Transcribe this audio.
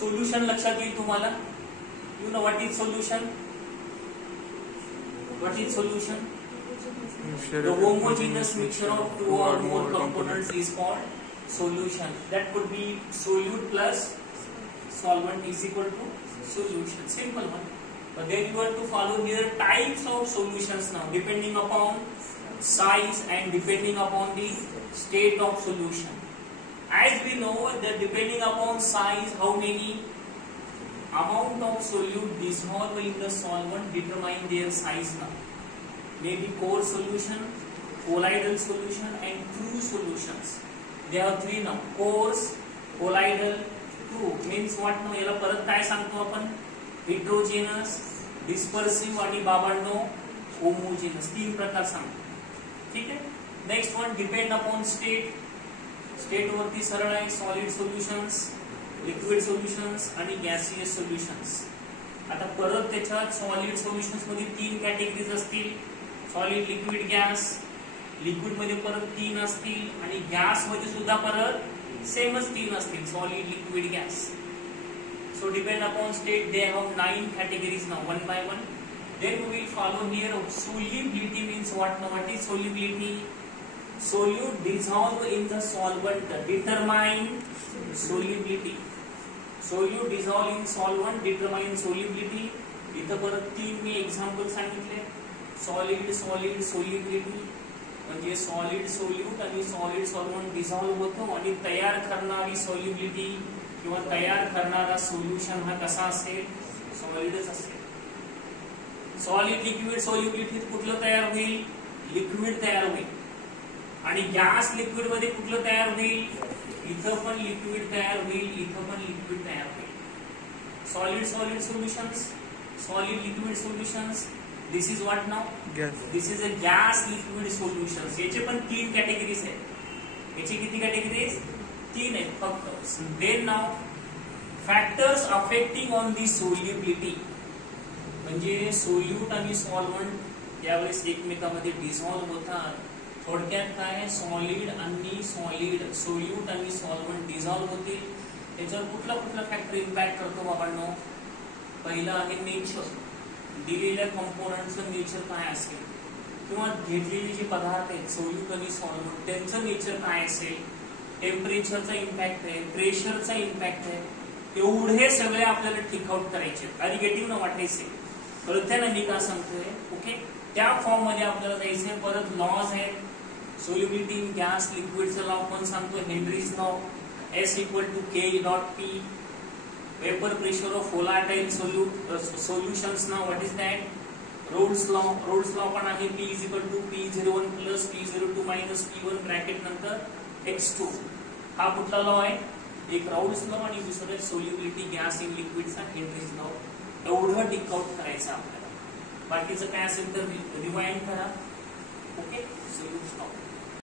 Solution लक्षात येईल तुम्हाला. You know what is solution? What is solution? The homogeneous mixture of two or more components is called solution. That could be solute plus solvent is equal to solution. Simple one. But then you have to follow here types of solutions now, depending upon size and depending upon the state of solution. As we know that depending upon size, how many amount of solute dissolved in the solvent determine their size now. Maybe core solution, colloidal solution and true solutions. There are three now. Coarse, colloidal, true. Means what now? याला परत काय सांगतो आपण? Heterogeneous, dispersive आणि बाबांनो homogeneous. तीन प्रकार सांगतो. ठीक आहे? Next one depend upon state. State वरती सरळ आहे solid solutions, लिक्विड सोल्युशन्स आणि गॅसियस सोल्युशन्स. आता परत त्याच्यात सॉलिड सोल्युशन्स मध्ये तीन कॅटेगरीज असतील. Solid, liquid, gas. लिक्विड मध्ये परत तीन असतील आणि गॅस मध्ये सुद्धा परत सेमच तीन असतील. Solid, liquid, gas. So depend upon state they have 9 categories now one by one. Then we will follow here solubility means what now? What is solubility? Solute dissolved in the solvent determine solubility. Solute dissolved in solvent determine solubility. इथं परत तीन मी example सांगितले. Solid, solid, solubility म्हणजे solid solute आणि solid solvent dissolve होतो आणि तयार करणारी सोल्युबिलिटी किंवा तयार करणारा सोल्युशन हा कसा असेल? सॉलिडच असेल. सॉलिड, लिक्विड, सोल्युबिलिटी कुठलं तयार होईल? लिक्विड तयार होईल. आणि गॅस लिक्विड मध्ये कुठलं तयार होईल? इथं पण लिक्विड तयार होईल, इथं पण लिक्विड तयार होईल. Solid, solid solutions, solid liquid solutions. This is what now? Gas. This is a gas liquid solutions. याचे पण तीन कॅटेगरीज आहेत. याची किती कॅटेगरीज? तीन आहेत फक्त. Then now factors affecting on the solubility म्हणजे सोल्यूट आणि सॉल्व्हंट यावेळेस एकमेकांमध्ये डिझॉल्व्ह होतात. थोडक्यात काय? सॉलिड आणि सॉलिड, सोल्यूट आणि सॉल्व्हंट डिझॉल्व्ह होतील. त्याच्यावर कुठला कुठला फॅक्टर इम्पॅक्ट करतो बाबांनो? पहिला आहे नेचर. दिलेल्या कंपोनंटचं नेचर काय असेल किंवा घेतलेले जे पदार्थ आहेत सोल्यूट आणि सॉल्व्हंट त्यांचं नेचर काय असेल. टेम्परेचरचा इम्पॅक्ट आहे, प्रेशरचा इम्पॅक्ट आहे. एवढे सगळे आपल्याला टिक आउट करायचे. आधी गेटिव्ह न वाटायचे. कळत्यानं मी का सांगतोय? ओके. त्या फॉर्म मध्ये आपल्याला जायचंय. परत लॉज आहेत. सोल्युबिलिटी इन गॅस लिक्विडचं लॉ पण सांगतो. Henry's law. S equal to K dot P. Vapor pressure of volatile solutions. Now what is that? Rolle's law. Rolle's law पण आहे. P is equal to P01 plus P02 minus P1 bracket नंतर X2. हा कुठला law आहे? एक Raoul's law आणि दुसरा solubility gas in लिक्विडचा हेनरीज लॉ. एवढं टिक आउट करायचं आपल्याला. बाकीचं काय असेल तर रिवाइंड करा. ओके. सो